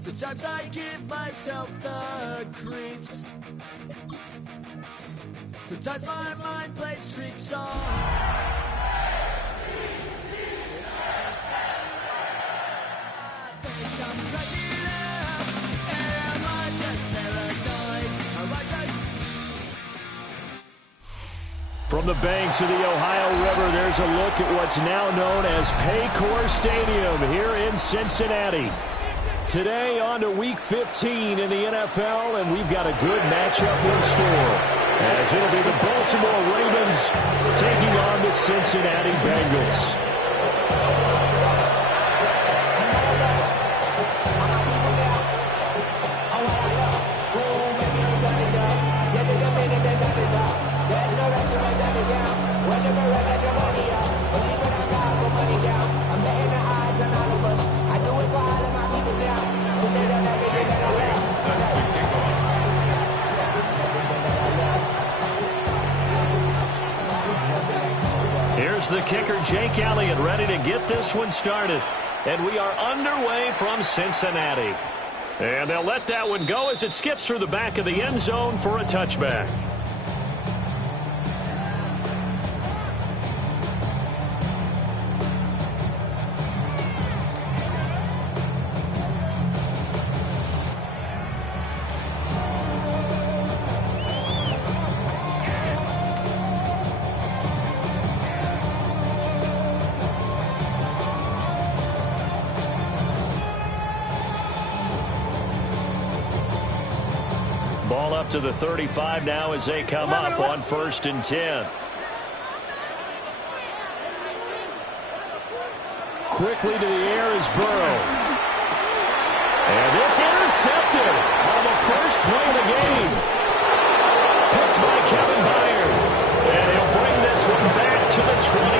Sometimes I give myself the creeps. Sometimes my mind plays tricks on. I think I'm cracking up. Am I just paranoid? Am I just... From the banks of the Ohio River, there's a look at what's now known as Paycor Stadium here in Cincinnati. Today on to Week 15 in the NFL, and we've got a good matchup in store, as it'll be the Baltimore Ravens taking on the Cincinnati Bengals. Here's the kicker, Jake Elliott, ready to get this one started. And we are underway from Cincinnati. And they'll let that one go as it skips through the back of the end zone for a touchback. Ball up to the 35 now as they come up on 1st and 10. Quickly to the air is Burrow. And this intercepted on the first play of the game. Picked by Kevin Byard. And he'll bring this one back to the 29.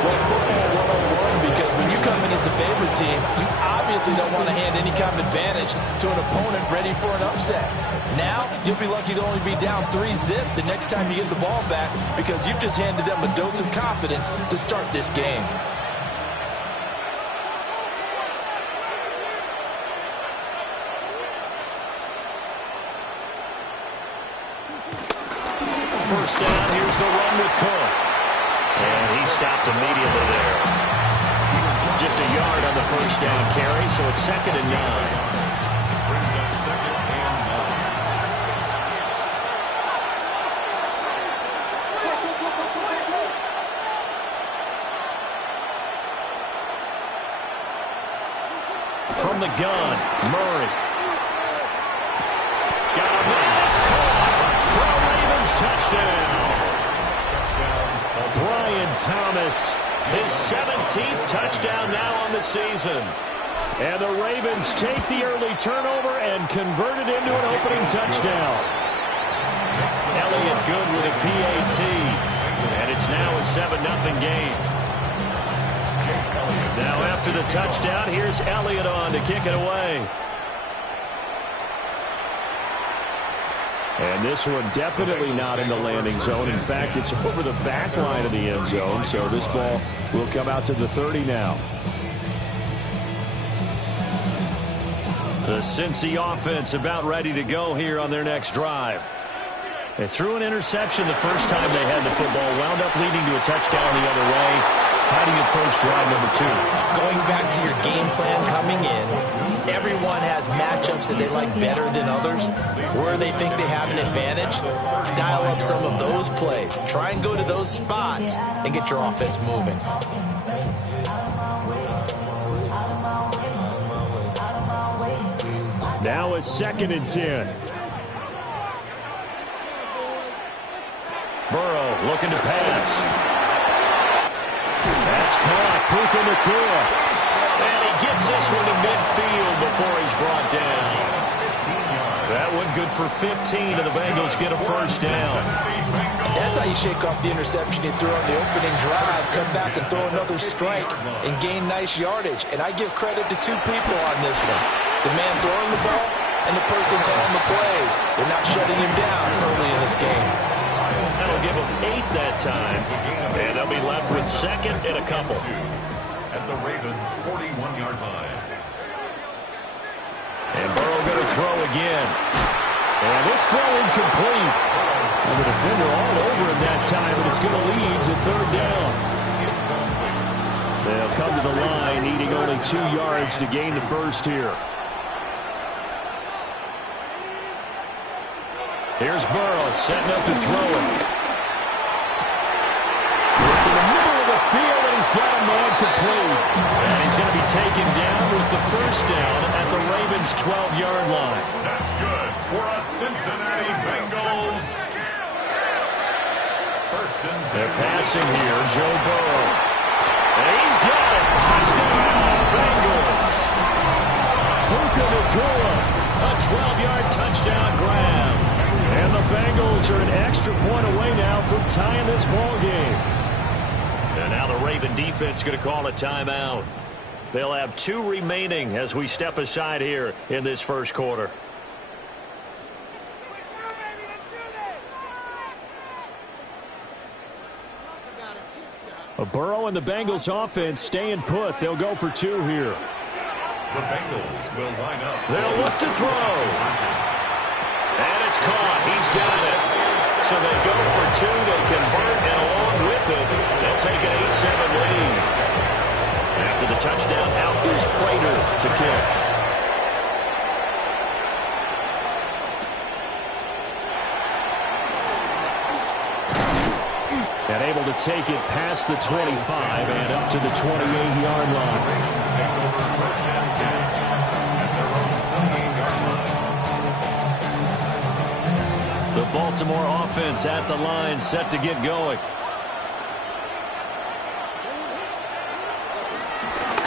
Well, it's football 101 because when you come in as the favorite team, you obviously don't want to hand any kind of advantage to an opponent ready for an upset. Now, you'll be lucky to only be down 3-zip the next time you get the ball back because you've just handed them a dose of confidence to start this game. First down, here's the run with Cook. And he stopped immediately there. Just a yard on the first down carry, so it's 2nd and 9. Brings up 2nd and 9. From the gun, Murray. Got him there. It's caught for a Ravens touchdown. Brian Thomas, his 17th touchdown now on the season. And the Ravens take the early turnover and convert it into an opening touchdown. Elliott good with a PAT. And it's now a 7-0 game. Now after the touchdown, here's Elliott on to kick it away. And this one definitely not in the landing zone. In fact, it's over the back line of the end zone. So this ball will come out to the 30 now. The Cincy offense about ready to go here on their next drive. They threw an interception the first time they had the football, wound up leading to a touchdown the other way. How do you approach drive number 2? Going back to your game plan coming in, everyone has matchups that they like better than others. Where they think they have an advantage, dial up some of those plays. Try and go to those spots and get your offense moving. Now a 2nd and 10. Burrow looking to pass. That's caught. Puka Nacua. And he gets this one to midfield before he's brought down. That one good for 15, and the Bengals get a first down. That's how you shake off the interception you threw on the opening drive, come back and throw another strike and gain nice yardage. And I give credit to two people on this one. The man throwing the ball and the person calling the plays. They're not shutting him down early in this game. That'll give them 8 that time. And they'll be left with 2nd and a couple. At the Ravens' 41-yard line. again. And this throw incomplete. And the defender all over him that time, but it's going to lead to third down. They'll come to the line, needing only 2 yards to gain the first here. Here's Burrow setting up to throw it. In the middle of the field, and he's got a man complete. And he's going to be taken down with the first down at the Ravens' 12-yard line. That's good for us Cincinnati Bengals. First and 10. They're passing here, Joe Burrow. And he's got it. Touchdown, Bengals. Puka Nacua, a 12-yard touchdown grab. And the Bengals are an extra point away now from tying this ball game. And now the Raven defense is going to call a timeout. They'll have 2 remaining as we step aside here in this first quarter. Burrow and the Bengals offense staying put. They'll go for 2 here. The Bengals will line up. They'll look to throw. And it's caught. He's got it. So they go for 2. They convert, and along with it, they'll take an 8-7 lead. After the touchdown, out is Prater to kick. And able to take it past the 25 and up to the 28-yard line. The Baltimore offense at the line, set to get going.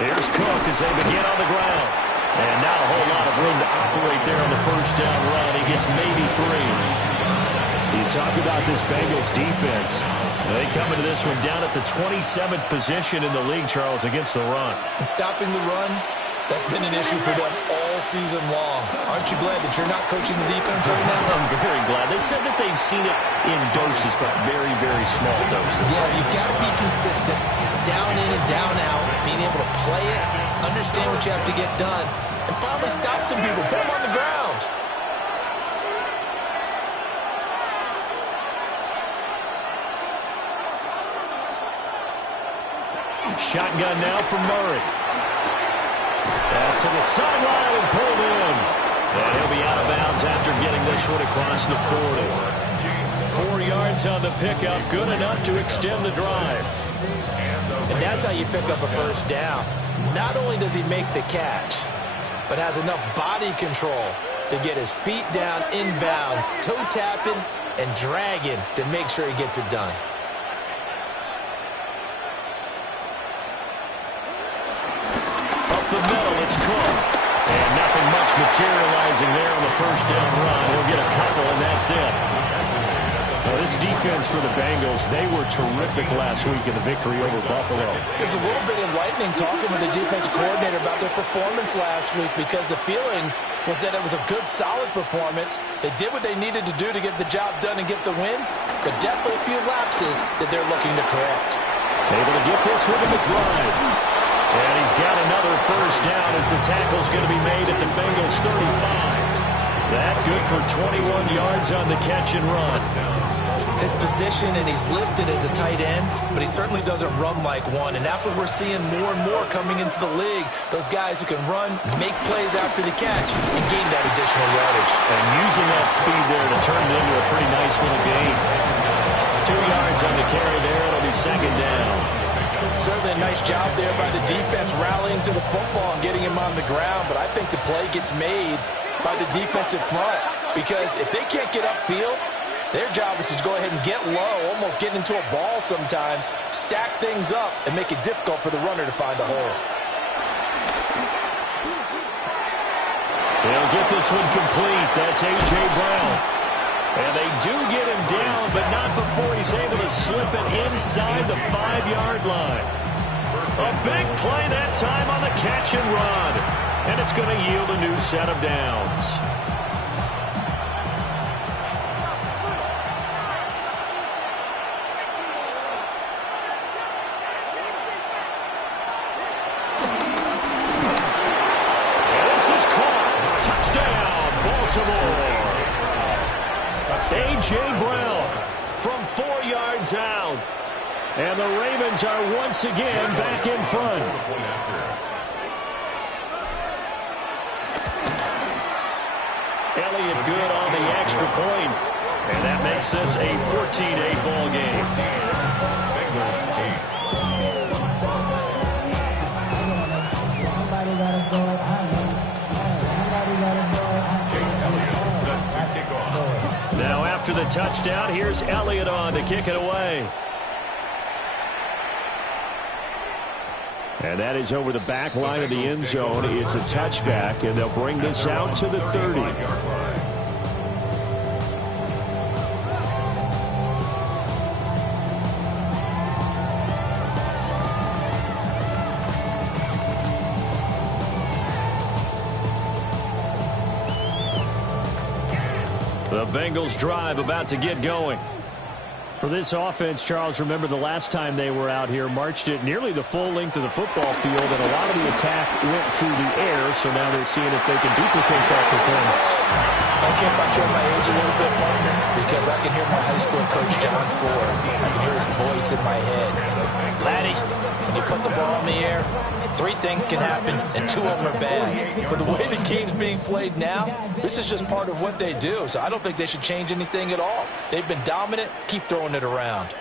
Here's Cook as they begin on the ground. And not a whole lot of room to operate there on the first down run. He gets maybe 3. You talk about this Bengals defense. They come into this one down at the 27th position in the league, Charles, against the run. And stopping the run, that's been an issue for them all season long. Aren't you glad that you're not coaching the defense right now? I'm very glad. They said that they've seen it in doses, but very, very small doses. Yeah, you've got to be consistent. It's down in and down out. Being able to play it, understand what you have to get done, and finally stop some people, put them on the ground. Shotgun now from Murray. Pass to the sideline and pulled in. And he'll be out of bounds after getting this one across the 40. 4 yards on the pickup, good enough to extend the drive. And that's how you pick up a first down. Not only does he make the catch, but has enough body control to get his feet down inbounds, toe tapping and dragging to make sure he gets it done. The middle, it's Cook. And nothing much materializing there on the first down run. He'll get a couple, and that's it. Now, this defense for the Bengals, they were terrific last week in the victory over Buffalo. There's a little bit enlightening talking with the defense coordinator about their performance last week, because the feeling was that it was a good, solid performance. They did what they needed to do to get the job done and get the win, but definitely a few lapses that they're looking to correct. Able to get this one to McBride. And he's got another first down as the tackle's going to be made at the Bengals 35. That good for 21 yards on the catch and run. His position, and he's listed as a tight end, but he certainly doesn't run like one, and that's what we're seeing more and more coming into the league. Those guys who can run, make plays after the catch, and gain that additional yardage. And using that speed there to turn it into a pretty nice little gain. 2 yards on the carry there. It'll be second down. Certainly a nice job there by the defense rallying to the football and getting him on the ground, but I think the play gets made by the defensive front, because if they can't get upfield, their job is to go ahead and get low, almost get into a ball sometimes, stack things up, and make it difficult for the runner to find a hole. They'll get this one complete. That's A.J. Brown. And they do get him down, but not before he's able to slip it inside the 5-yard line. A big play that time on the catch and run. And it's going to yield a new set of downs. Baltimore. A.J. Brown from 4 yards out. And the Ravens are once again back in front. Elliott good on the extra point. And that makes this a 14-8 ball game. Now after the touchdown, here's Elliott on to kick it away. And that is over the back line of the end zone. It's a touchback, and they'll bring this out to the 30. The Bengals drive about to get going. For this offense, Charles, remember the last time they were out here, marched it nearly the full length of the football field, and a lot of the attack went through the air, so now they're seeing if they can duplicate that performance. Okay, if I show my age a little bit, partner, because I can hear my high school coach, John Ford. I can hear his voice in my head. Laddie, when you put the ball in the air, 3 things can happen, and 2 of them are bad. But the way the game's being played now, this is just part of what they do, so I don't think they should change anything at all. They've been dominant. Keep throwing it around.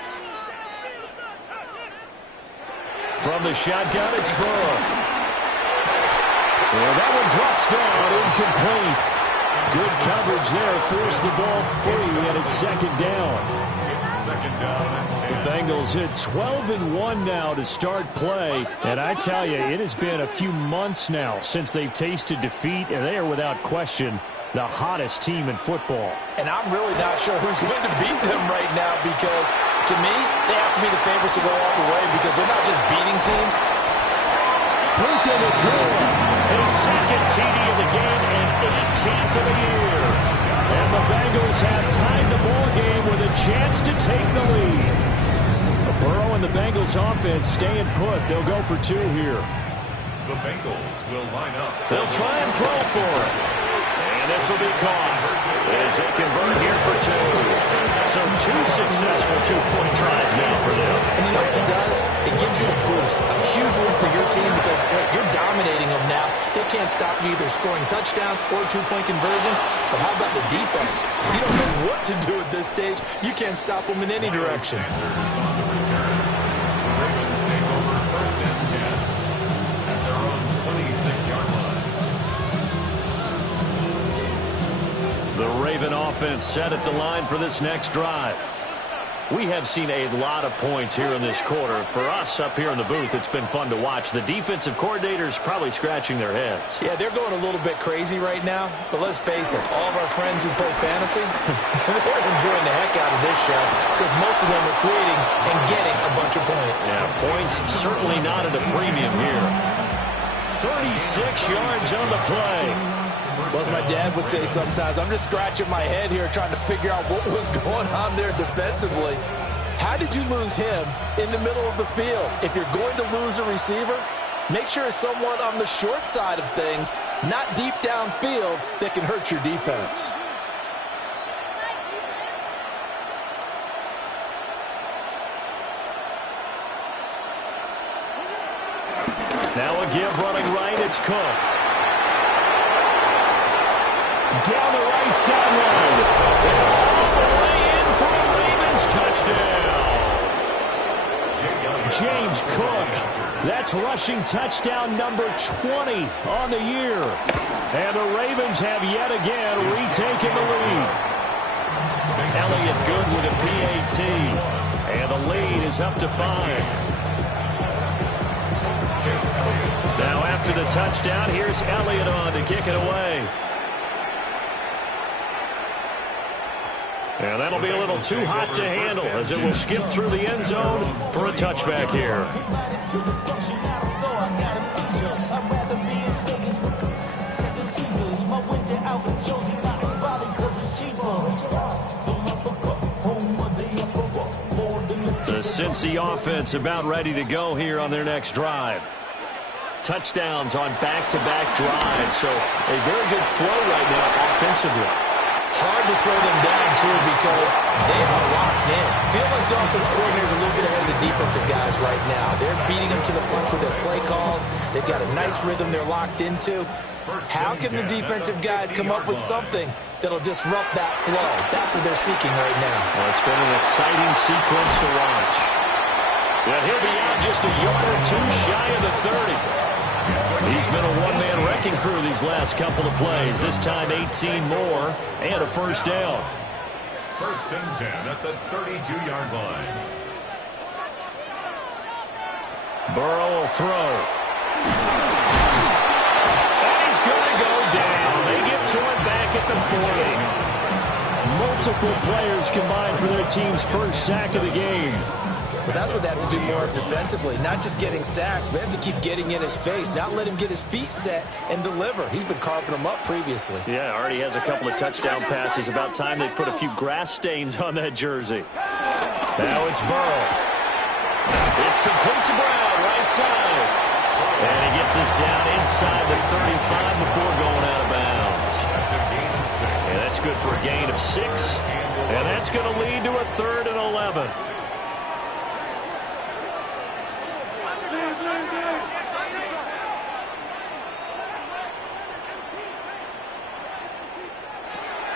From the shotgun, it's Burrow. And that one drops down, incomplete. Good coverage there, forced the ball free, and it's second down. The Bengals hit 12-1 now to start play. And I tell you, it has been a few months now since they've tasted defeat, and they are without question the hottest team in football. And I'm really not sure who's going to beat them right now because, to me, they have to be the favorites to go all the way because they're not just beating teams. Puka Nacua, his second TD of the game and 18th of the year. And the Bengals have tied the ball game with a chance to take the lead. Burrow and the Bengals offense staying put. They'll go for 2 here. The Bengals will line up. They'll try and throw for it. And this will be caught as they convert here for 2. So 2 successful 2-point tries now for them. And you know what it does? It gives you a boost, a huge win for your team because, hey, you're dominating them now. They can't stop you either scoring touchdowns or 2-point conversions. But how about the defense? You don't know what to do at this stage. You can't stop them in any direction. The Raven offense set at the line for this next drive. We have seen a lot of points here in this quarter. For us up here in the booth, it's been fun to watch. The defensive coordinators probably scratching their heads. Yeah, they're going a little bit crazy right now. But let's face it, all of our friends who play fantasy, they're enjoying the heck out of this show because most of them are creating and getting a bunch of points. Yeah, points certainly not at a premium here. 36 yards on the play. Well, as my dad would say sometimes, I'm just scratching my head here trying to figure out what was going on there defensively. How did you lose him in the middle of the field? If you're going to lose a receiver, make sure it's someone on the short side of things, not deep downfield, that can hurt your defense. Now a give running right, it's Cook. Down the right sideline. And all the way in for a Ravens touchdown. James Cook. That's rushing touchdown number 20 on the year. And the Ravens have yet again retaken the lead. Elliott good with a PAT. And the lead is up to 5. Now after the touchdown, here's Elliott on to kick it away. And that'll be a little too hot to handle as it will skip through the end zone for a touchback here. The Cincy offense about ready to go here on their next drive. touchdowns on back-to-back drives. So a very good flow right now offensively. Hard to slow them down, too, because they are locked in. Feel like the offense coordinator is a little bit ahead of the defensive guys right now. They're beating them to the punch with their play calls. They've got a nice rhythm they're locked into. How can the defensive guys come up with something that'll disrupt that flow? That's what they're seeking right now. Well, it's been an exciting sequence to watch. Yeah, he'll be out just a yard or two shy of the 30. He's been a one-man wrecking crew these last couple of plays. This time 18 more and a first down. 1st and 10 at the 32-yard line. Burrow will throw. And he's going to go down. They get to it back at the 40. Multiple players combined for their team's first sack of the game. But that's what they have to do more of defensively. Not just getting sacks, but they have to keep getting in his face, not let him get his feet set and deliver. He's been carving them up previously. Yeah, already has a couple of touchdown passes. About time they put a few grass stains on that jersey. Now it's Burrow. It's complete to Brown, right side. And he gets us down inside the 35 before going out of bounds. And that's good for a gain of 6. And that's going to lead to a 3rd and 11.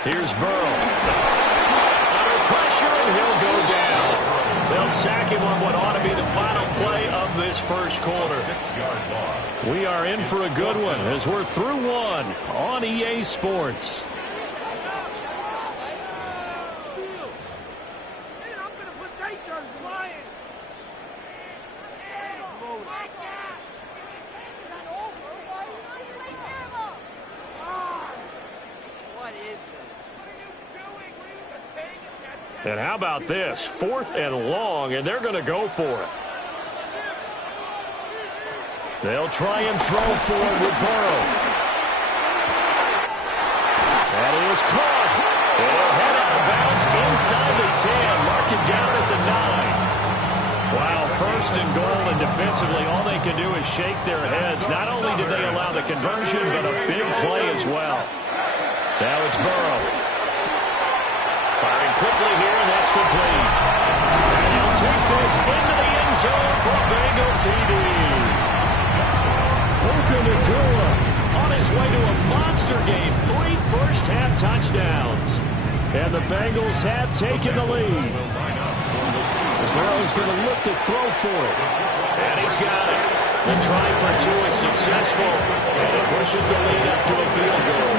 Here's Burrow. Under pressure, and he'll go down. They'll sack him on what ought to be the final play of this first quarter. 6-yard loss. We are in for a good one as we're through one on EA Sports. And how about this? 4th and long, and they're going to go for it. They'll try and throw for it with Burrow. That is caught. It'll head out of bounds inside the 10. Mark it down at the 9. Wow, 1st and goal, and defensively all they can do is shake their heads. Not only did they allow the conversion, but a big play as well. Now it's Burrow. Firing quickly here, and that's complete. And he'll take this into the end zone for a Bengal TD. Puka Nacua on his way to a monster game. 3 first-half touchdowns. And the Bengals have taken the lead. Burrow's going to look to throw for it. And he's got it. The try for 2 is successful. And it pushes the lead up to a field goal.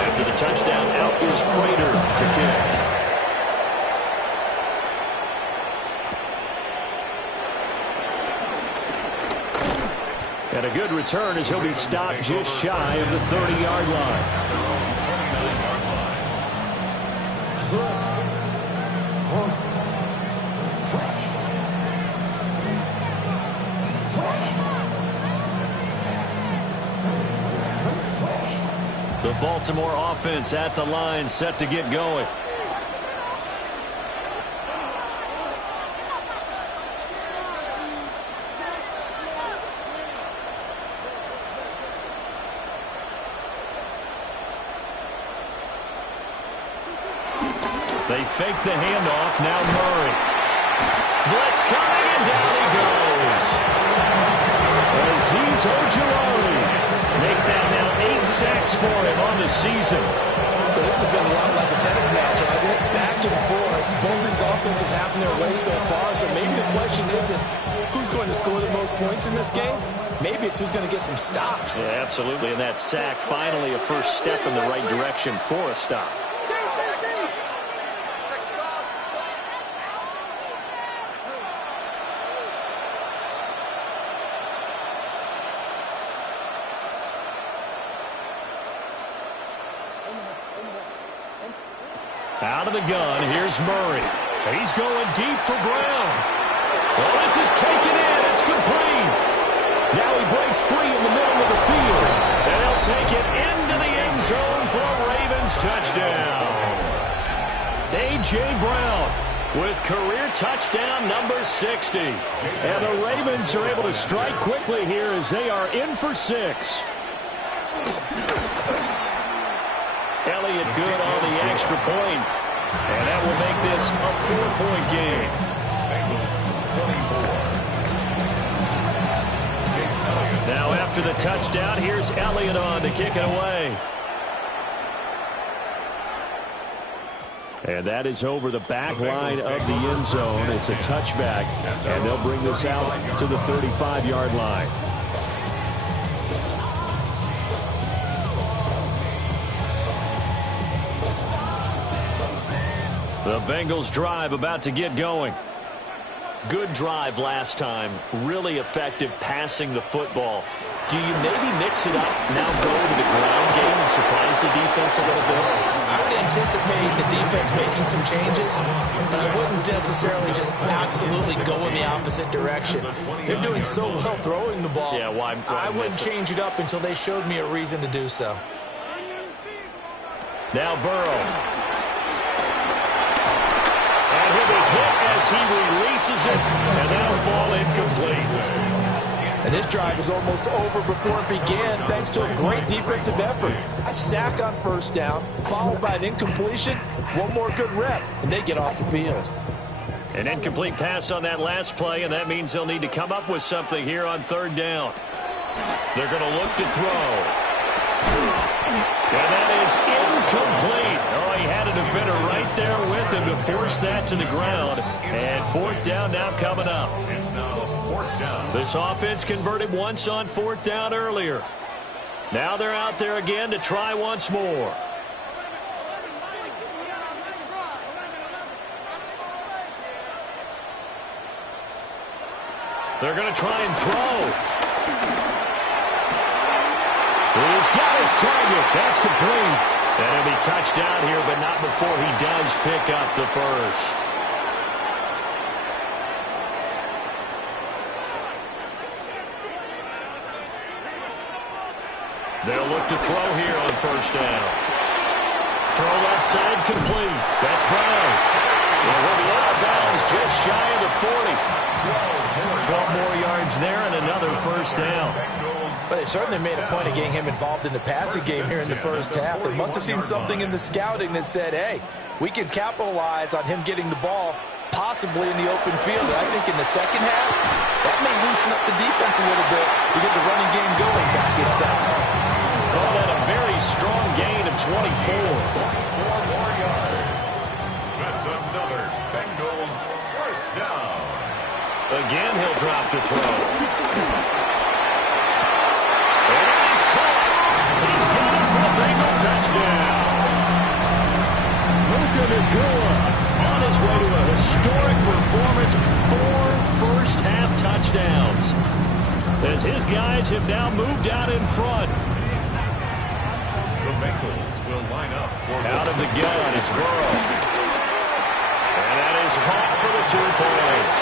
After the touchdown, out is Prater to kick. And a good return as he'll be stopped just shy of the 30-yard line. The Baltimore offense at the line, set to get going. They fake the handoff. Now Murray. Blitz coming, and down he goes. Azeez Ojulari. Make that now 8 sacks for him on the season. So this has been a lot like a tennis match, hasn't it? Back and forth. Both these offenses happen their way so far. So maybe the question isn't who's going to score the most points in this game. Maybe it's who's going to get some stops. Yeah, absolutely. And that sack, finally a first step in the right direction for a stop. Out of the gun, here's Murray. He's going deep for Brown. Well, this is taken in. It's complete. Now he breaks free in the middle of the field. And he'll take it into the end zone for a Ravens touchdown. A.J. Brown with career touchdown number 60. And the Ravens are able to strike quickly here as they are in for 6. Elliott good on the extra point. And that will make this a 4-point game. Now after the touchdown, here's Elliott on to kick it away. And that is over the back line of the end zone. It's a touchback, and they'll bring this out to the 35-yard line. The Bengals drive about to get going. Good drive last time. Really effective passing the football. Do you maybe mix it up, now go to the ground game and surprise the defense a little bit? I would anticipate the defense making some changes, but I wouldn't necessarily just absolutely go in the opposite direction. They're doing so well throwing the ball. Yeah, why I wouldn't change it up until they showed me a reason to do so. Now Burrow. And he'll be hit as he releases it, and that'll fall incomplete. And this drive is almost over before it began, thanks to a great defensive effort. A sack on first down, followed by an incompletion, one more good rep, and they get off the field. An incomplete pass on that last play, and that means they'll need to come up with something here on third down. They're going to look to throw. And that is incomplete. Oh, he had a defender right there with him to force that to the ground. And fourth down now coming up. It's now fourth down. This offense converted once on fourth down earlier. Now they're out there again to try once more. They're going to try and throw. He's got his target. That's complete. And he'll be touchdown here, but not before he does pick up the first. They'll look to throw here on first down. Throw left side complete. That's Brown. And he'll be out of bounds just shy of the 40. 12 more yards there and another first down. But they certainly made a point of getting him involved in the passing game here in the first half. They must have seen something in the scouting that said, hey, we can capitalize on him getting the ball, possibly in the open field. And I think in the second half, that may loosen up the defense a little bit to get the running game going back inside. Call that a very strong gain of 24. 4 more yards. That's another Bengals first down. Again, he'll drop to throw. And he's caught. He's got it for a Bengal touchdown. Puka Nacua on his way to a historic performance. 4 first-half touchdowns. As his guys have now moved out in front. The Bengals will line up for Out of the gun, it's Burrow. And that is caught for the 2 points.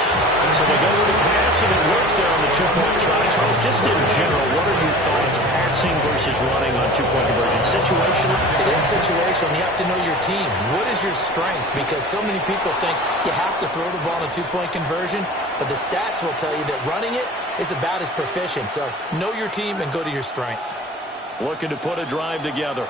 So they go with the pass, and it works there on the 2-point try. Charles, just in general, what are your thoughts passing versus running on 2-point conversion? Situational? It is situational. You have to know your team. What is your strength? Because so many people think you have to throw the ball in a 2-point conversion, but the stats will tell you that running it is about as proficient. So know your team and go to your strength. Looking to put a drive together.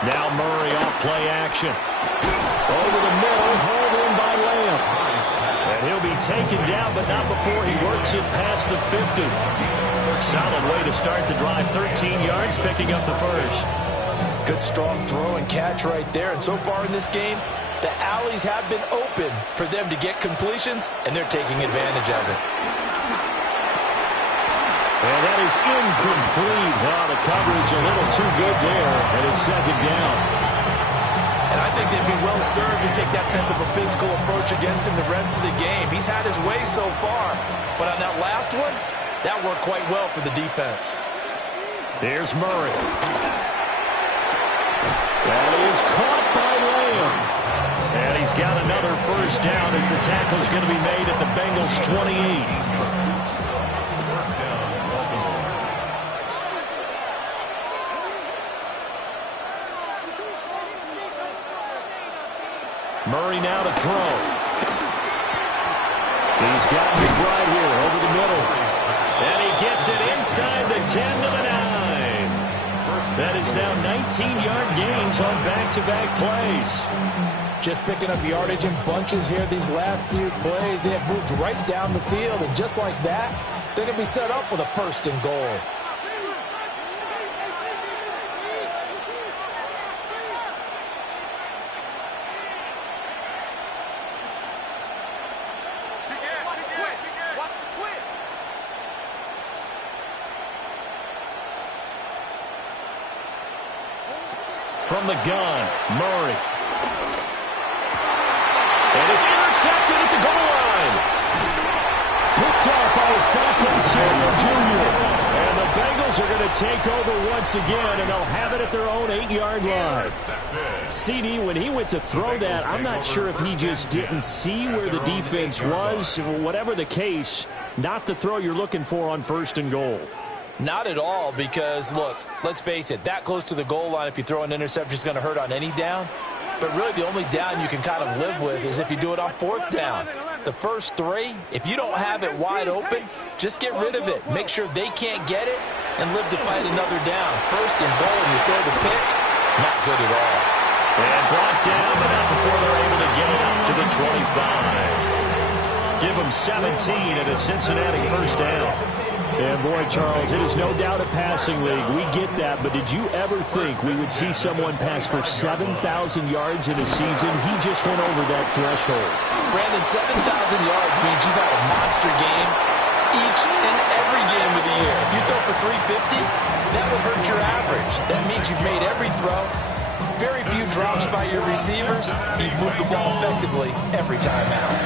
Now Murray off play action. Over the middle, hauled in by Lamb. And he'll be taken down, but not before he works it past the 50. Solid way to start the drive. 13 yards, picking up the first. Good strong throw and catch right there. And so far in this game, the alleys have been open for them to get completions, and they're taking advantage of it. And that is incomplete. Well, the coverage a little too good there, and it's second down. And I think they'd be well served to take that type of a physical approach against him the rest of the game. He's had his way so far, but on that last one, that worked quite well for the defense. Here's Murray. That is caught by Lamb. And he's got another first down as the tackle's going to be made at the Bengals' 28. First down, Baltimore. Murray now to throw. He's got McBride here over the middle. And he gets it inside the 10 to the 9. That is now 19-yard gains on back-to-back plays. Just picking up yardage in bunches here these last few plays. They have moved right down the field, and just like that, they're going to be set up with a first and goal. From the gun, Murray. And it's intercepted at the goal line. Picked up by Asante Samuel Jr. And the Bengals are going to take over once again, and they'll have it at their own 8-yard line. CD, when he went to throw that, I'm not sure if he just didn't see where the defense was. Whatever the case, not the throw you're looking for on first and goal. Not at all, because, look, let's face it, that close to the goal line, if you throw an interception, is going to hurt on any down. But really, the only down you can kind of live with is if you do it on fourth down. The first three, if you don't have it wide open, just get rid of it. Make sure they can't get it and live to fight another down. First and goal, and you throw the pick, not good at all. And brought down, but not before they're able to get it out to the 25. Give them 17 at a Cincinnati first down. And boy, Charles, it is no doubt a passing league. We get that, but did you ever think we would see someone pass for 7,000 yards in a season? He just went over that threshold. Brandon, 7,000 yards means you've had a monster game each and every game of the year. If you throw for 350, that would hurt your average. That means you've made every throw, very few drops by your receivers. You've moved the ball effectively every time out.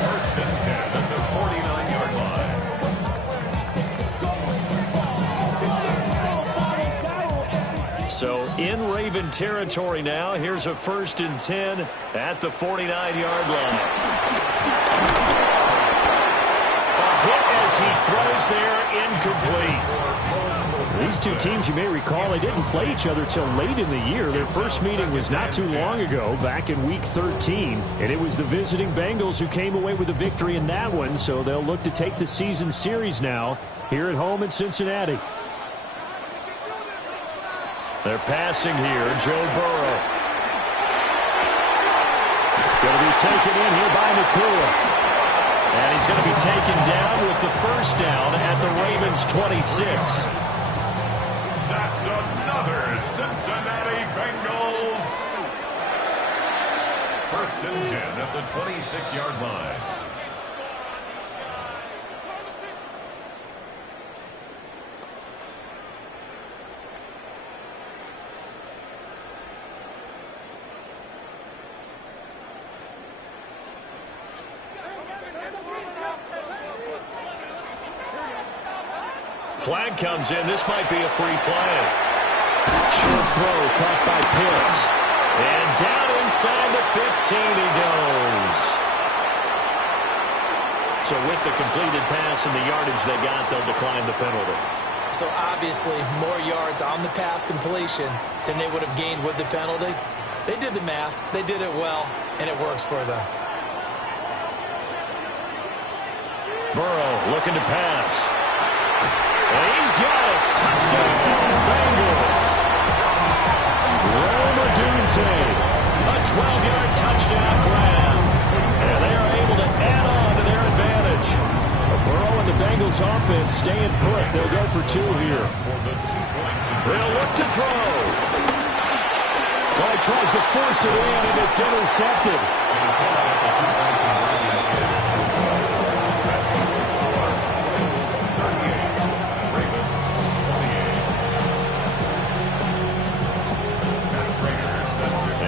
First and 10 at the 49-yard line. So in Raven territory now, here's a first and 10 at the 49-yard line. A hit as he throws there, incomplete. These two teams, you may recall, they didn't play each other till late in the year. Their first meeting was not too long ago, back in Week 13. And it was the visiting Bengals who came away with a victory in that one, so they'll look to take the season series now here at home in Cincinnati. They're passing here, Joe Burrow. Going to be taken in here by Nakua. And he's going to be taken down with the first down at the Ravens' 26. That's another Cincinnati Bengals. First and 10 at the 26-yard line. Flag comes in. This might be a free play. Short throw caught by Pitts. And down inside the 15 he goes. So with the completed pass and the yardage they got, they'll decline the penalty. So obviously more yards on the pass completion than they would have gained with the penalty. They did the math. They did it well, and it works for them. Burrow looking to pass. And he's got it. Touchdown, Bengals. Rome Odunze, a 12-yard touchdown grab. And they are able to add on to their advantage. Burrow and the Bengals offense staying put. They'll go for two here. They'll look to throw. Well, he tries to force it in, and it's intercepted.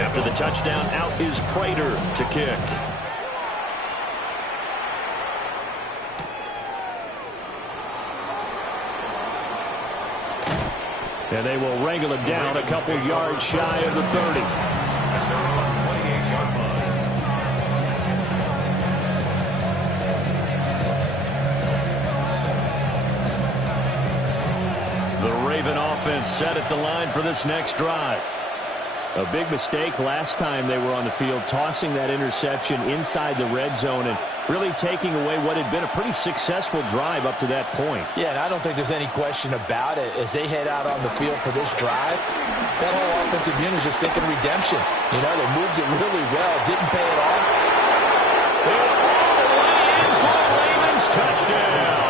After the touchdown, out is Prater to kick. And they will wrangle him down a couple yards shy of the 30. The Raven offense set at the line for this next drive. A big mistake last time they were on the field, tossing that interception inside the red zone and really taking away what had been a pretty successful drive up to that point. Yeah, and I don't think there's any question about it. As they head out on the field for this drive, that whole offensive unit is just thinking redemption. You know, they moved it really well, didn't pay it off. All the way in for a Ravens touchdown.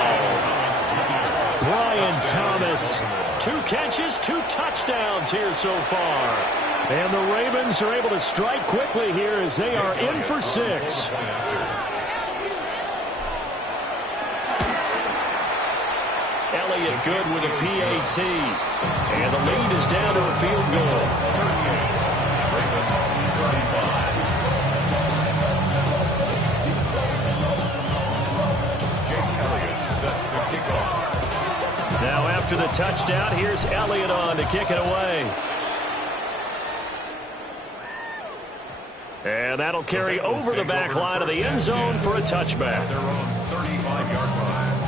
Brian Thomas, 2 catches, 2 touchdowns here so far. And the Ravens are able to strike quickly here as they are in for 6. Elliott good with a PAT. And the lead is down to a field goal. Now after the touchdown, here's Elliott on to kick it away. And that'll carry over the back line of the end zone for a touchback. They're on 35-yard line.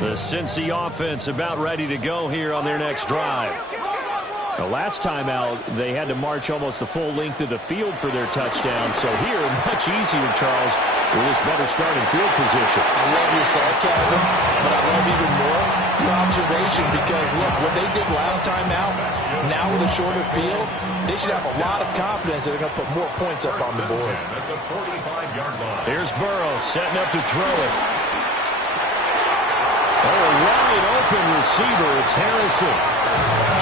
The Cincy offense about ready to go here on their next drive. The last time out, they had to march almost the full length of the field for their touchdown. So here, much easier, Charles, with this better starting field position. I love your sarcasm, but I love even more your observation because, look, what they did last time out, now with a shorter field, they should have a lot of confidence that they're going to put more points up on the board. At the 45-yard line. Here's Burrow setting up to throw it. Oh, a wide open receiver. It's Harrison.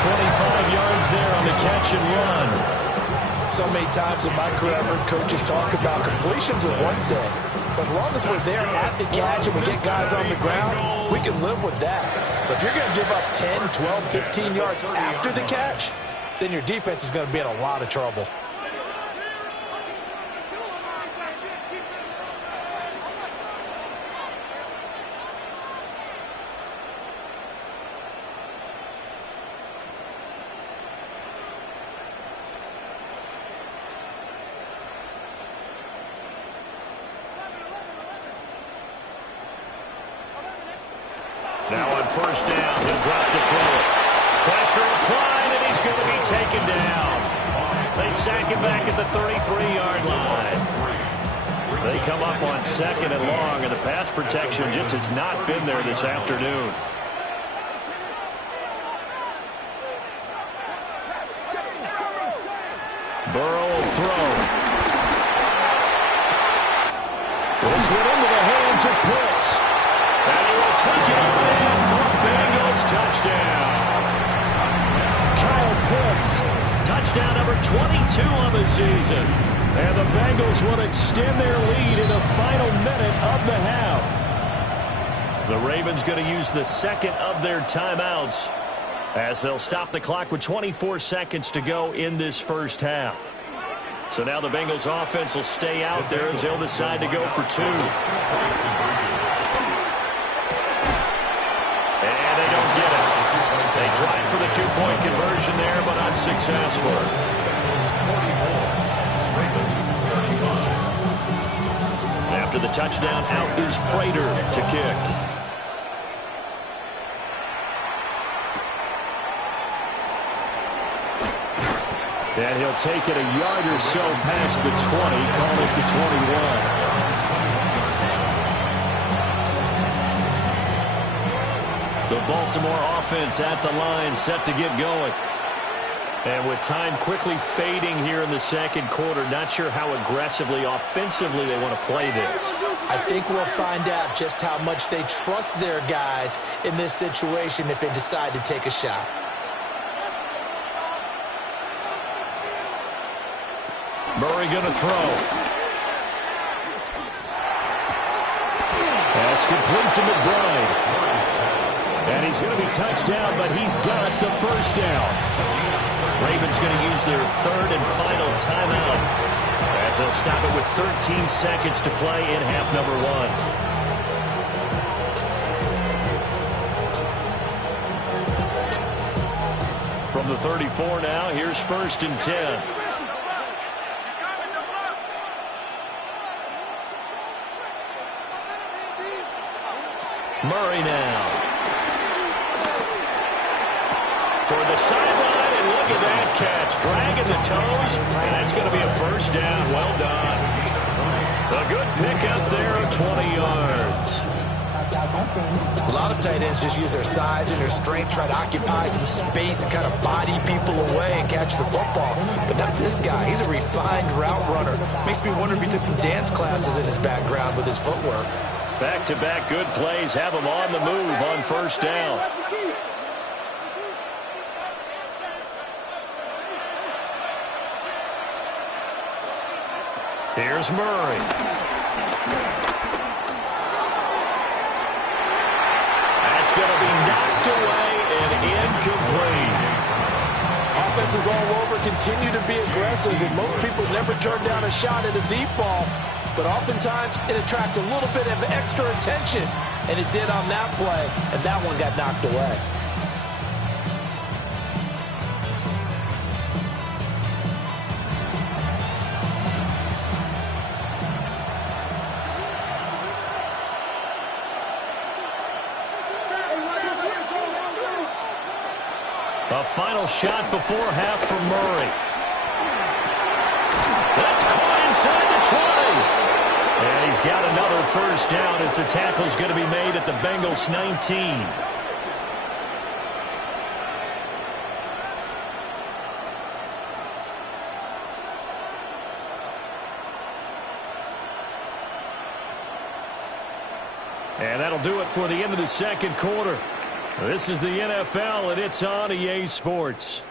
25 yards there on the catch and run. So many times in my career, I've heard coaches talk about completions are one thing. But as long as we're there at the catch and we get guys on the ground, we can live with that. But if you're going to give up 10, 12, 15 yards after the catch, then your defense is going to be in a lot of trouble. Now on first down, he'll drop the throw. Pressure applied, and he's going to be taken down. They sack him back at the 33-yard line. They come up on 2nd and long, and the pass protection just has not been there this afternoon. Burrow will throw. This one into the hands of Pitts. And he will take it on in for a Bengals touchdown. Kyle Pitts, touchdown number 22 on the season. And the Bengals will extend their lead in the final minute of the half. The Ravens going to use the second of their timeouts as they'll stop the clock with 24 seconds to go in this first half. So now the Bengals offense will stay out there as they'll decide to go for 2. And they don't get it. They tried for the 2-point conversion there, but unsuccessful. After the touchdown, out is Prater to kick. And he'll take it a yard or so past the 20, call it the 21. The Baltimore offense at the line, set to get going. And with time quickly fading here in the second quarter, not sure how aggressively, offensively they want to play this. I think we'll find out just how much they trust their guys in this situation if they decide to take a shot. Murray going to throw. That's complete to McBride. And he's going to be touched down, but he's got the first down. Ravens going to use their third and final timeout as they'll stop it with 13 seconds to play in half number 1. From the 34 now, here's 1st and 10. Murray now. Toward the sideline, and look at that catch. Dragging the toes, and that's going to be a first down. Well done. A good pickup there of 20 yards. A lot of tight ends just use their size and their strength, try to occupy some space and kind of body people away and catch the football. But not this guy. He's a refined route runner. Makes me wonder if he took some dance classes in his background with his footwork. Back-to-back good plays have him on the move on first down. Here's Murray. That's going to be knocked away and incomplete. Offenses all over continue to be aggressive, and most people never turn down a shot at a deep ball. But oftentimes, it attracts a little bit of extra attention, and it did on that play, and that one got knocked away. A final shot before half from Murray. That's caught inside the 20. And he's got another first down as the tackle's going to be made at the Bengals 19. And that'll do it for the end of the second quarter. This is the NFL, and it's on EA Sports.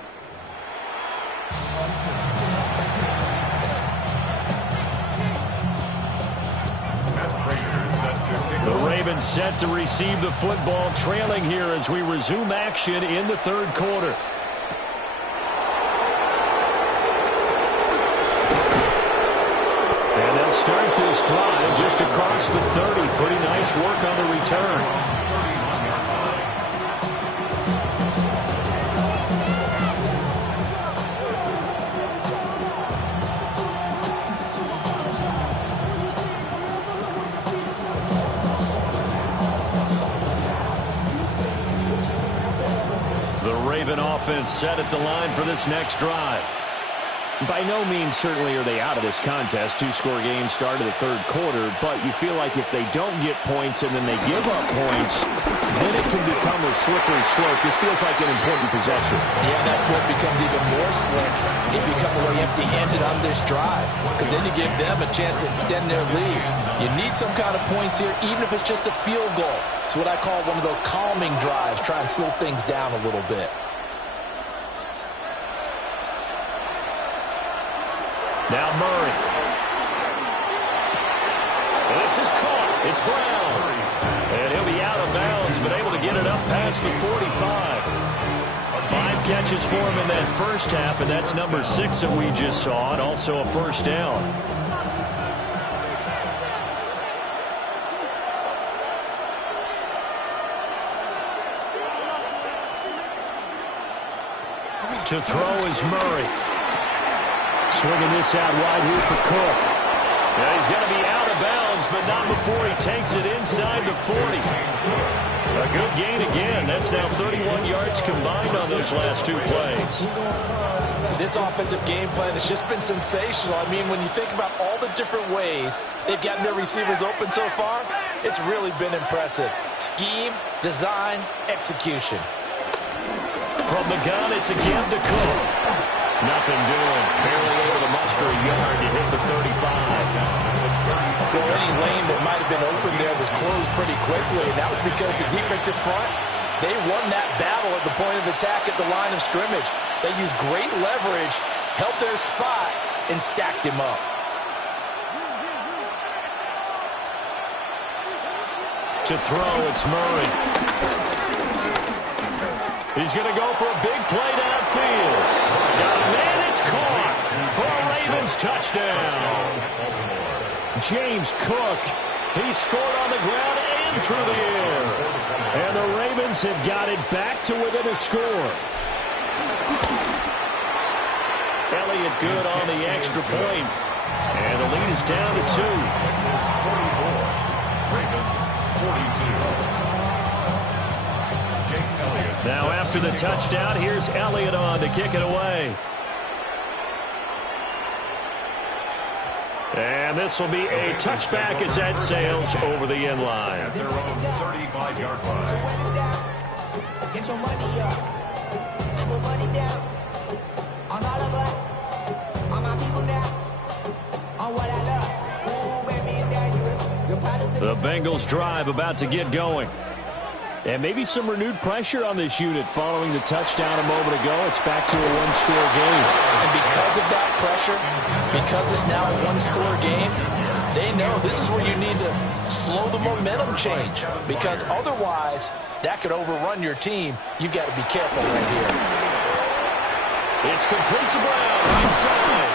The Ravens set to receive the football, trailing here as we resume action in the third quarter. And they'll start this drive just across the 30. Pretty nice work on the return. Offense set at the line for this next drive. By no means certainly are they out of this contest. Two-score game start of the third quarter, but you feel like if they don't get points and then they give up points, then it can become a slippery slope. This feels like an important possession. Yeah, that slip becomes even more slick if you come away empty-handed on this drive, because then you give them a chance to extend their lead. You need some kind of points here, even if it's just a field goal. It's what I call one of those calming drives, try and slow things down a little bit. Now Murray. This is caught. It's Brown. And he'll be out of bounds, but able to get it up past the 45. 5 catches for him in that first half, and that's number 6 that we just saw, and also a first down. To throw is Murray. Swinging this out wide here for Cook. Yeah, he's going to be out of bounds, but not before he takes it inside the 40. A good gain again. That's now 31 yards combined on those last 2 plays. This offensive game plan has just been sensational. I mean, when you think about all the different ways they've gotten their receivers open so far, it's really been impressive. Scheme, design, execution. From the gun, it's again to Cook. Nothing doing. Barely able to muster a yard to hit the 35. Well, any lane that might have been open there was closed pretty quickly, and that was because the defensive front, they won that battle at the point of attack at the line of scrimmage. They used great leverage, held their spot, and stacked him up. To throw, it's Murray. He's going to go for a big play downfield. Got a man, it's caught for a Ravens touchdown. James Cook, he scored on the ground and through the air. And the Ravens have got it back to within a score. Elliott good on the extra point. And the lead is down to 2. Ravens 42. Now after the touchdown, here's Elliott on to kick it away. And this will be a touchback as that sails over the end line. At their own 35-yard line. Get your money up. I put money down. On all of us. On my people now. On what I love. Ooh, baby, it's dangerous. The Bengals drive about to get going. And maybe some renewed pressure on this unit following the touchdown a moment ago. It's back to a one-score game. And because of that pressure, because it's now a one-score game, they know this is where you need to slow the momentum change. Because otherwise, that could overrun your team. You've got to be careful right here. It's complete to Brown inside.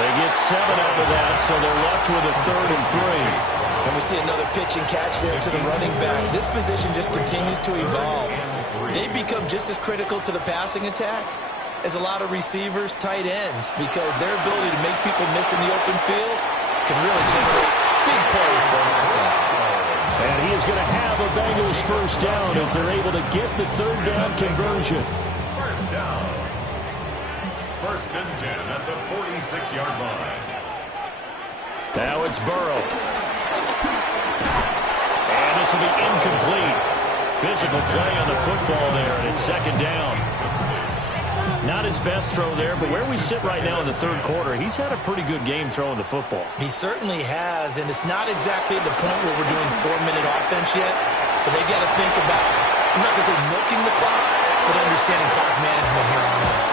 They get 7 out of that, so they're left with a 3rd and 3. And we see another pitch and catch there to the running back. This position just continues to evolve. They become just as critical to the passing attack as a lot of receivers, tight ends, because their ability to make people miss in the open field can really generate big plays for an offense. And he is going to have a Bengals first down as they're able to get the 3rd down conversion. First down. 1st and 10 at the 46-yard line. Now it's Burrow. And this will be incomplete. Physical play on the football there, and it's 2nd down. Not his best throw there, but where we sit right now in the 3rd quarter, he's had a pretty good game throwing the football. He certainly has, and it's not exactly at the point where we're doing 4-minute offense yet, but they've got to think about, I'm not going to say milking the clock, but understanding clock management here on out.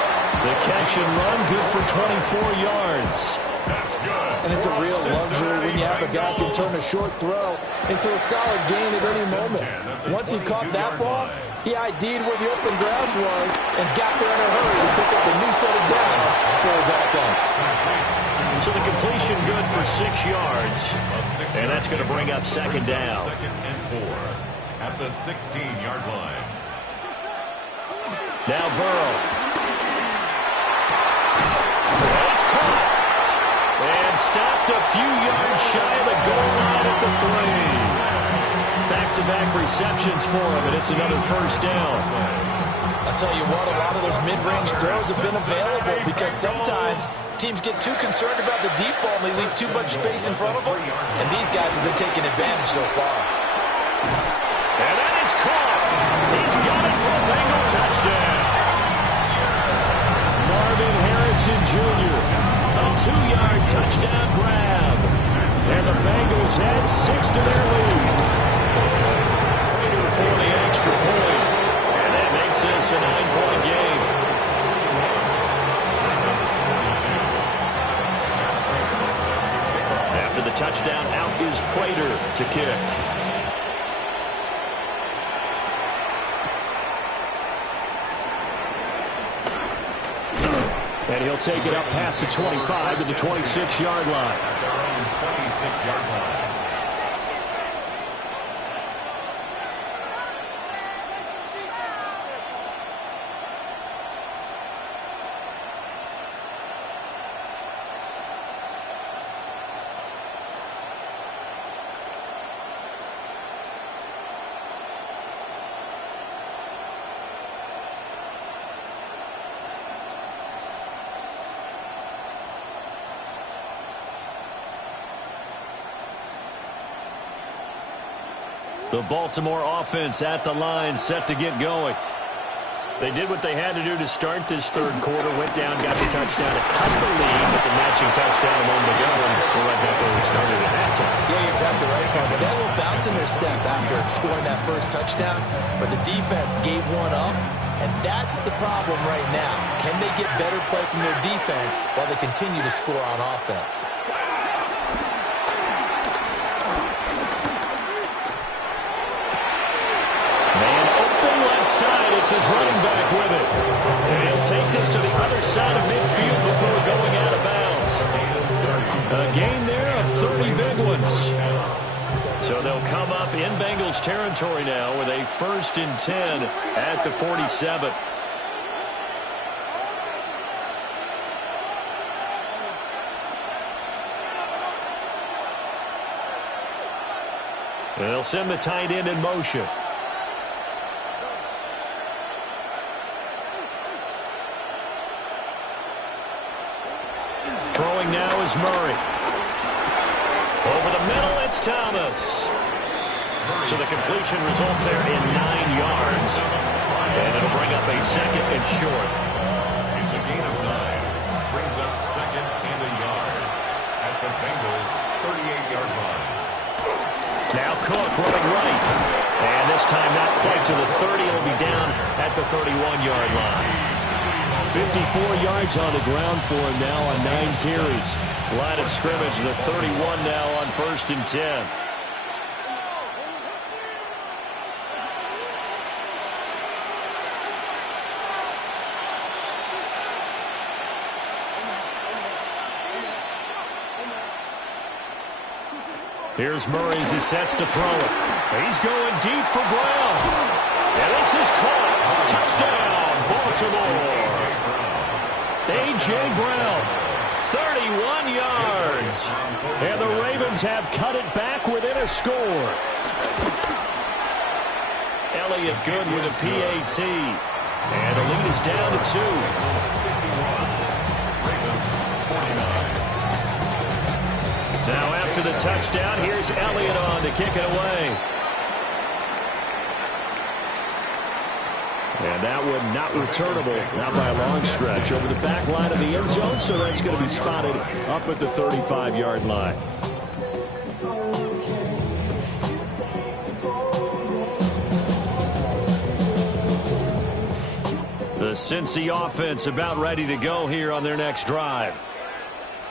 The catch and run, good for 24 yards. That's good. And it's a real luxury when you have a guy who can turn a short throw into a solid gain at any moment. Once he caught that ball, he ID'd where the open grass was and got there in a hurry to pick up a new set of downs for his offense. So the completion good for 6 yards. And that's going to bring up 2nd down. 2nd and 4 at the 16-yard line. Now Burrow. It's caught. And stopped a few yards shy of the goal line at the 3. Back-to-back receptions for him, and it's another first down. I'll tell you what, a lot of those mid-range throws have been available because sometimes teams get too concerned about the deep ball and they leave too much space in front of them, and these guys have been taking advantage so far. And that is caught. He's got it for a Bengal touchdown. Marvin Harrison Jr., a 2-yard touchdown grab. And the Bengals add 6 to their lead. Prater for the extra point. And that makes this a 9-point game. After the touchdown, out is Prater to kick. And he'll take it up past the 25 to the 26-yard line. At their own 26-yard line. The Baltimore offense at the line, set to get going. They did what they had to do to start this 3rd quarter. Went down, got the touchdown to cut the lead with the matching touchdown a moment ago. And we're right back where we started at halftime. Yeah, you're exactly right, Parker. They had a little bounce in their step after scoring that first touchdown, but the defense gave one up, and that's the problem right now. Can they get better play from their defense while they continue to score on offense? It's his running back with it. And he'll take this to the other side of midfield before going out of bounds. A gain there of 30 big ones. So they'll come up in Bengals territory now with a 1st and 10 at the 47. They'll send the tight end in motion. now is Murray. Over the middle, it's Thomas. So the completion results there in 9 yards. And it'll bring up a second and short. It's a gain of 9. Brings up second and a yard at the Bengals' 38-yard line. Now Cook running right. And this time not quite to the 30. It'll be down at the 31-yard line. 54 yards on the ground for him now on 9 carries. Line of scrimmage, the 31 now on 1st and 10. Here's Murray as he sets to throw it. He's going deep for Brown. And this is caught. Touchdown, Baltimore. A.J. Brown, 31 yards. And the Ravens have cut it back within a score. Elliott good with a PAT. And the lead is down to 2. Now after the touchdown, here's Elliott on to kick it away. And that one not returnable, not by a long stretch, over the back line of the end zone, so that's going to be spotted up at the 35-yard line. The Cincy offense about ready to go here on their next drive.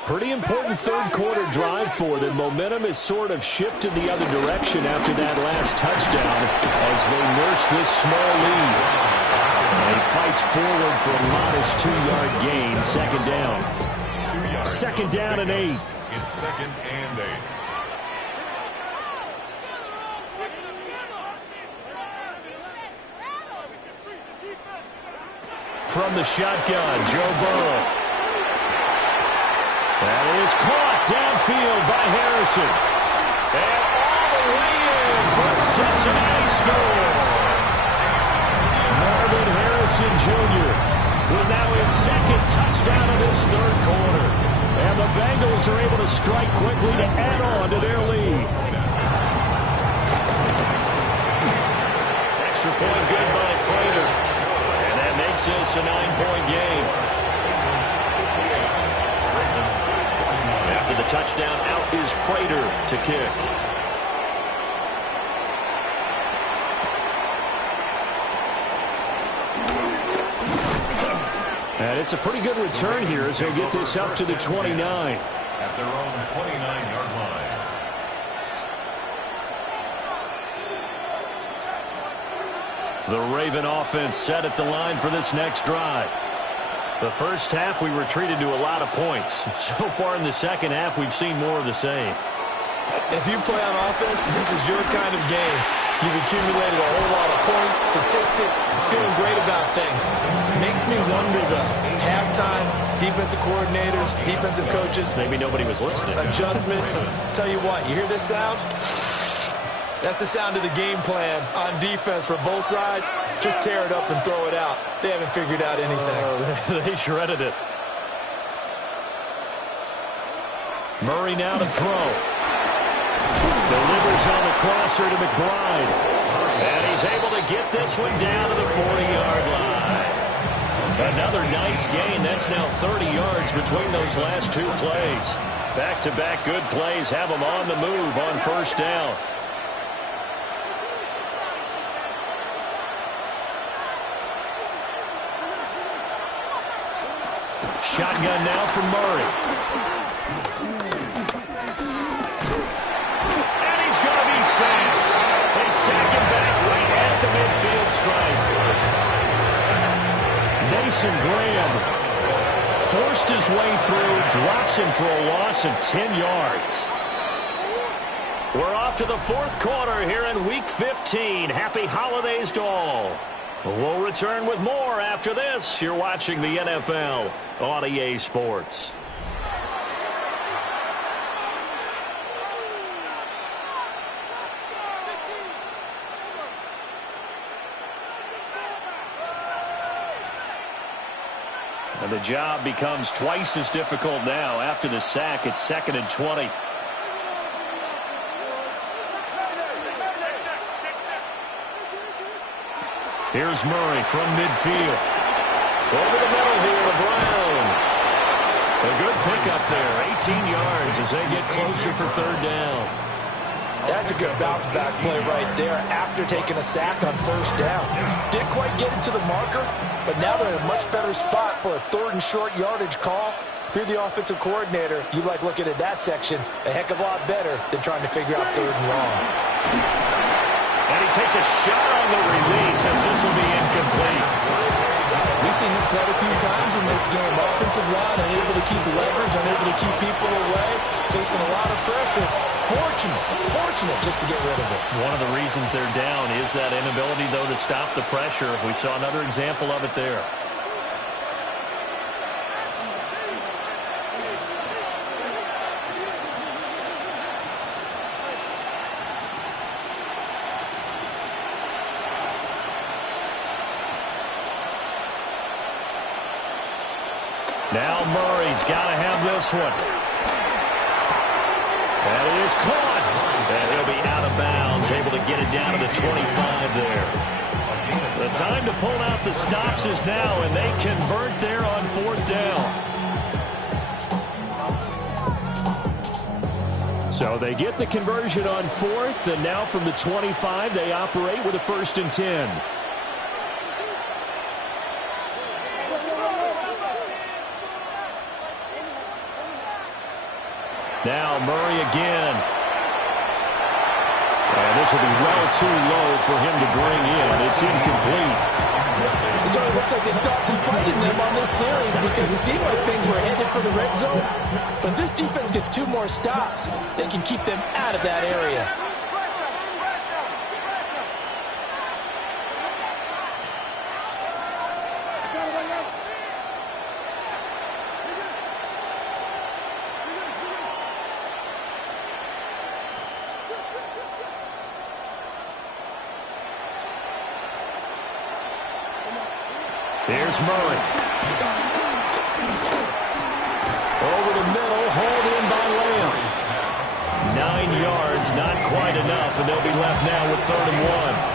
Pretty important third-quarter drive for them. Momentum has sort of shifted the other direction after that last touchdown as they nurse this small lead. And he fights forward for a modest 2-yard gain. Second down. 2 yards. Second down and 8. It's second and 8. From the shotgun, Joe Burrow. That is caught downfield by Harrison. And all the way in for a Cincinnati score. Marvin Harrison Jr. with now his second touchdown of this third quarter. And the Bengals are able to strike quickly to add on to their lead. Extra point good by Prater. And that makes this a 9-point game. After the touchdown, out is Prater to kick. And it's a pretty good return here as he'll get this up to the 29. At their own 29-yard line. The Raven offense set at the line for this next drive. The first half, we were treated to a lot of points. So far in the second half, we've seen more of the same. If you play on offense, this is your kind of game. You've accumulated a whole lot of points, statistics, feeling great about things. Makes me wonder, though, halftime, defensive coordinators, defensive coaches. Maybe nobody was listening. Adjustments. Tell you what, you hear this sound? That's the sound of the game plan on defense for both sides. Just tear it up and throw it out. They haven't figured out anything. They shredded it. Murray now to throw. Delivers on the crosser to McBride. And he's able to get this one down to the 40-yard line. Another nice gain. That's now 30 yards between those last two plays. Back-to-back good plays have them on the move on first down. Shotgun now from Murray. And he's going to be sacked. They sack him back right at the midfield stripe. Mason Graham forced his way through, drops him for a loss of 10 yards. We're off to the fourth quarter here in Week 15. Happy holidays to all. We'll return with more after this. You're watching the NFL on EA Sports. And the job becomes twice as difficult now. After the sack, it's 2nd and 20. Here's Murray from midfield. Over the middle here to Brown. A good pickup there. 18 yards as they get closer for 3rd down. That's a good bounce-back play right there after taking a sack on 1st down. Didn't quite get it to the marker, but now they're in a much better spot for a 3rd and short yardage call. If you're the offensive coordinator, you like looking at that section a heck of a lot better than trying to figure out 3rd and long. And he takes a shot on the release as this will be incomplete. We've seen this quite a few times in this game. Offensive line unable to keep leverage, unable to keep people away, facing a lot of pressure. Fortunate just to get rid of it. One of the reasons they're down is that inability, though, to stop the pressure. We saw another example of it there. Now Murray's got to have this one. And it is caught. And he'll be out of bounds, able to get it down to the 25 there. The time to pull out the stops is now, and they convert there on 4th down. So they get the conversion on 4th, and now from the 25, they operate with a 1st and 10. Now Murray again. And this will be well too low for him to bring in. It's incomplete. So it looks like they stopped some fighting them on this series because it seemed like things were headed for the red zone. But if this defense gets 2 more stops, they can keep them out of that area. Here's Murray. Over the middle, hauled in by Lamb. 9 yards, not quite enough, and they'll be left now with 3rd and 1.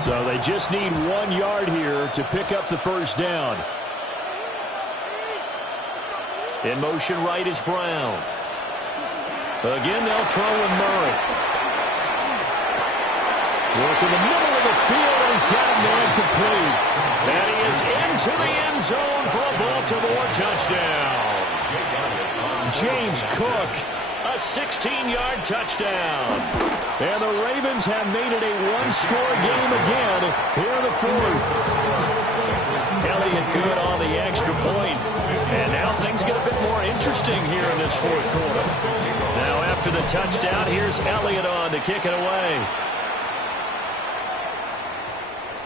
So they just need 1 yard here to pick up the 1st down. In motion right is Brown. Again, they'll throw in Murray. Work in the middle of the field, and he's got a man complete. And he is into the end zone for a Baltimore touchdown. James Cook, a 16-yard touchdown. And the Ravens have made it a 1-score game again here in the 4th. Elliott good on the extra point. And now things get a bit more interesting here in this 4th quarter. Now after the touchdown, here's Elliott on to kick it away.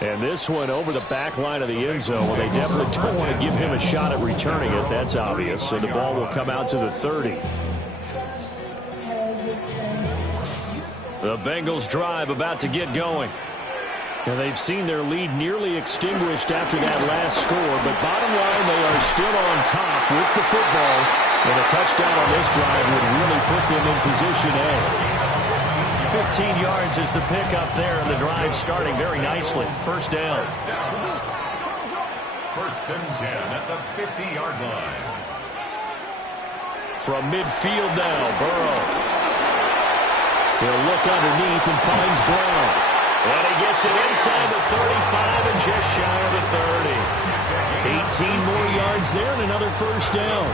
And this one over the back line of the end zone. Well, they definitely don't want to give him a shot at returning it. That's obvious. So the ball will come out to the 30. The Bengals drive about to get going. And they've seen their lead nearly extinguished after that last score. But bottom line, they are still on top with the football. And a touchdown on this drive would really put them in position A. 15 yards is the pickup there, and the drive starting very nicely. 1st down. 1st and 10 at the 50-yard line. From midfield now, Burrow. He'll look underneath and finds Brown. And he gets it inside the 35 and just shy of the 30. 18 more yards there and another 1st down.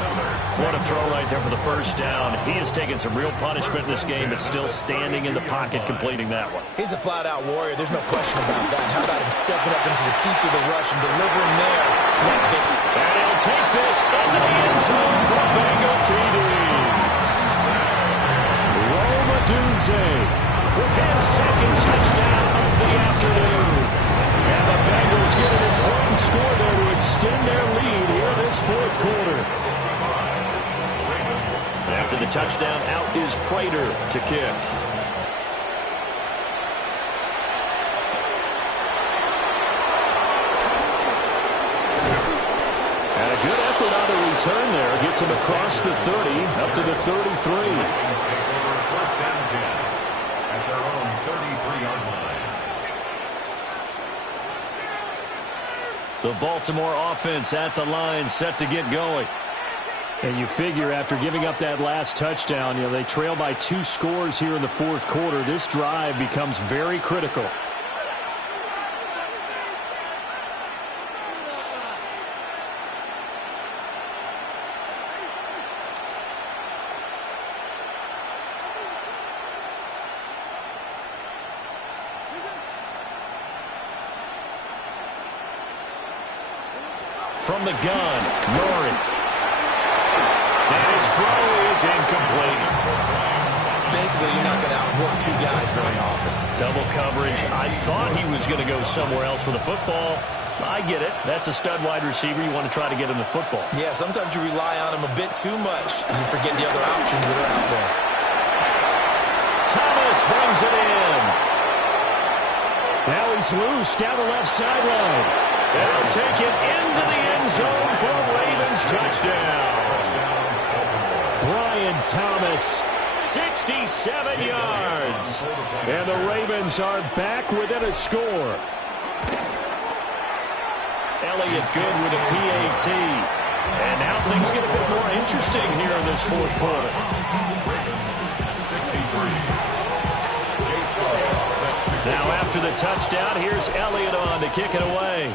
What a throw right there for the 1st down. He has taken some real punishment in this game, but still standing in the pocket completing that one. He's a flat-out warrior. There's no question about that. How about him stepping up into the teeth of the rush and delivering there? And he'll take this into the end zone for a Bengal TD. Rome Odunze with his 2nd touchdown of the afternoon. And the Bengals get an important score there to extend their lead here this fourth quarter. After the touchdown, out is Prater to kick. And a good effort on the return there. Gets him across the 30, up to the 33. First down 10 at their own 33-yard line. The Baltimore offense at the line, set to get going. And you figure after giving up that last touchdown, they trail by 2 scores here in the fourth quarter. This drive becomes very critical. From the gun, Murray. And his throw is incomplete. Basically, you're not going to outwork 2 guys very often. Double coverage. I thought he was going to go somewhere else with the football. I get it. That's a stud wide receiver. You want to try to get him the football. Yeah, sometimes you rely on him a bit too much, and you forget the other options that are out there. Thomas brings it in. Now he's loose down the left sideline. They'll take it into the end zone for a Ravens touchdown. Brian Thomas, 67 yards. And the Ravens are back within a score. Elliott good with a PAT. And now things get a bit more interesting here in this fourth quarter. Now after the touchdown, here's Elliott on to kick it away.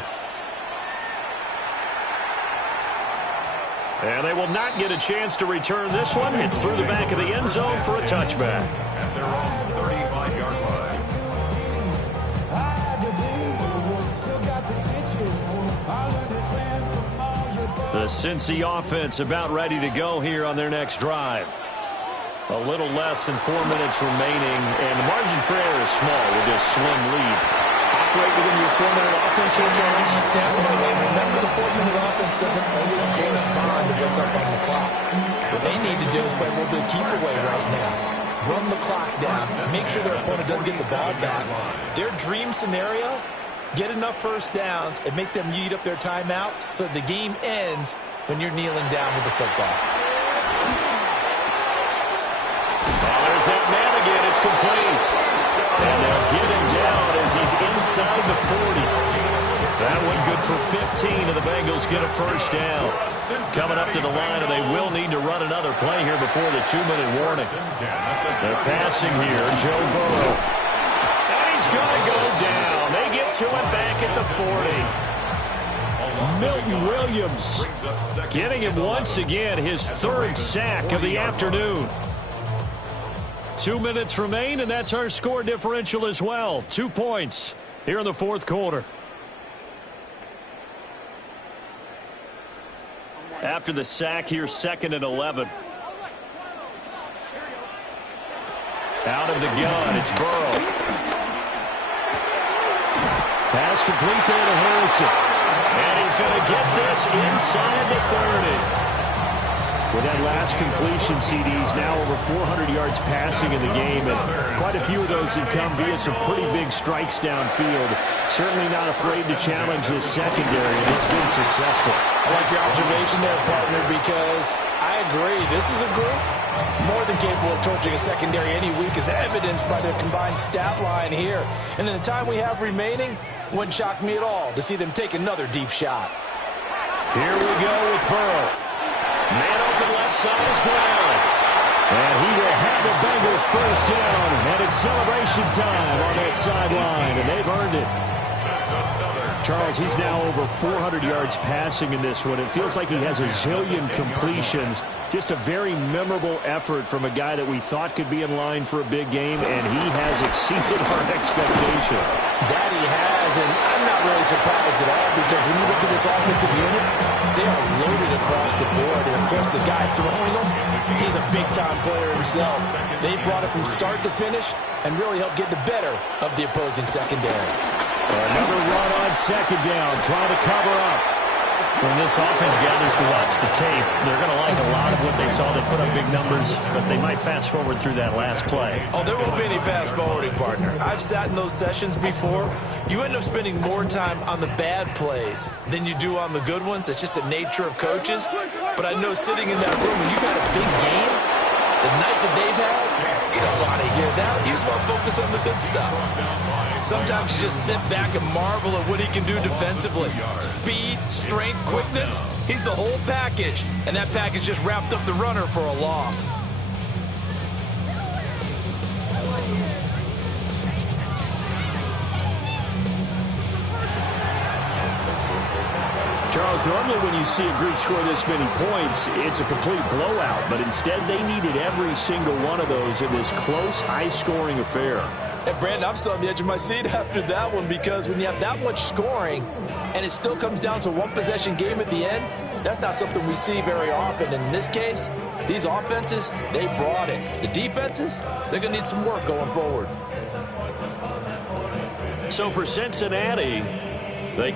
And they will not get a chance to return this one. It's through the back of the end zone for a touchback. At their own 35-yard line. The Cincy offense about ready to go here on their next drive. A little less than 4 minutes remaining, and the margin for error is small with this slim lead. Operate within your 4-minute offense here, Jones? Definitely. Remember, the 4-minute offense doesn't always correspond to what's up on the clock. What they need to do is play a little bit of keep away right now. Run the clock down. Make sure their opponent doesn't get the ball back. Their dream scenario, get enough first downs and make them eat up their timeouts so the game ends when you're kneeling down with the football. There's that man again. It's complete. And they'll get him down as he's inside the 40. That one good for 15, and the Bengals get a first down. Coming up to the line, and they will need to run another play here before the 2-minute warning. They're passing here. Joe Burrow. And he's going to go down. They get to him back at the 40. Milton Williams getting him once again, his 3rd sack of the afternoon. 2 minutes remain, and that's our score differential as well. 2 points here in the fourth quarter. After the sack here, 2nd and 11. Out of the gun, it's Burrow. Pass complete there to Harrison. And he's going to get this inside the 30. With that last completion, CDs now over 400 yards passing in the game, and quite a few of those have come via some pretty big strikes downfield. Certainly not afraid to challenge this secondary, and it's been successful. I like your observation there, partner, because I agree. This is a group more than capable of torching a secondary any week, as evidenced by their combined stat line here. And in the time we have remaining, wouldn't shock me at all to see them take another deep shot. Here we go with Burrow. Man open left side is Brown. And he will have the Bengals first down. And it's celebration time on that sideline, and they've earned it. Charles, he's now over 400 yards passing in this one. It feels like he has a zillion completions. Just a very memorable effort from a guy that we thought could be in line for a big game, and he has exceeded our expectation. That he has, and I'm not really surprised at all, because when you look at this offensive unit, they are loaded across the board. And, of course, the guy throwing them, he's a big-time player himself. They brought it from start to finish and really helped get the better of the opposing secondary. Another run on 2nd down, trying to cover up. When this offense gathers to watch the tape, they're going to like a lot of what they saw. They put up big numbers, but they might fast forward through that last play. Oh, there won't be any fast forwarding, partner. I've sat in those sessions before. You end up spending more time on the bad plays than you do on the good ones. It's just the nature of coaches. But I know sitting in that room, when you've had a big game, the night that they've had, you don't want to hear that. You just want to focus on the good stuff. Sometimes you just sit back and marvel at what he can do defensively. Speed, strength, quickness, he's the whole package. And that package just wrapped up the runner for a loss. Charles, normally when you see a group score this many points, it's a complete blowout. But instead, they needed every single one of those in this close, high-scoring affair. And Brandon, I'm still on the edge of my seat after that one, because when you have that much scoring and it still comes down to a one-possession game at the end, that's not something we see very often. In this case, these offenses, they brought it. The defenses, they're going to need some work going forward. So for Cincinnati,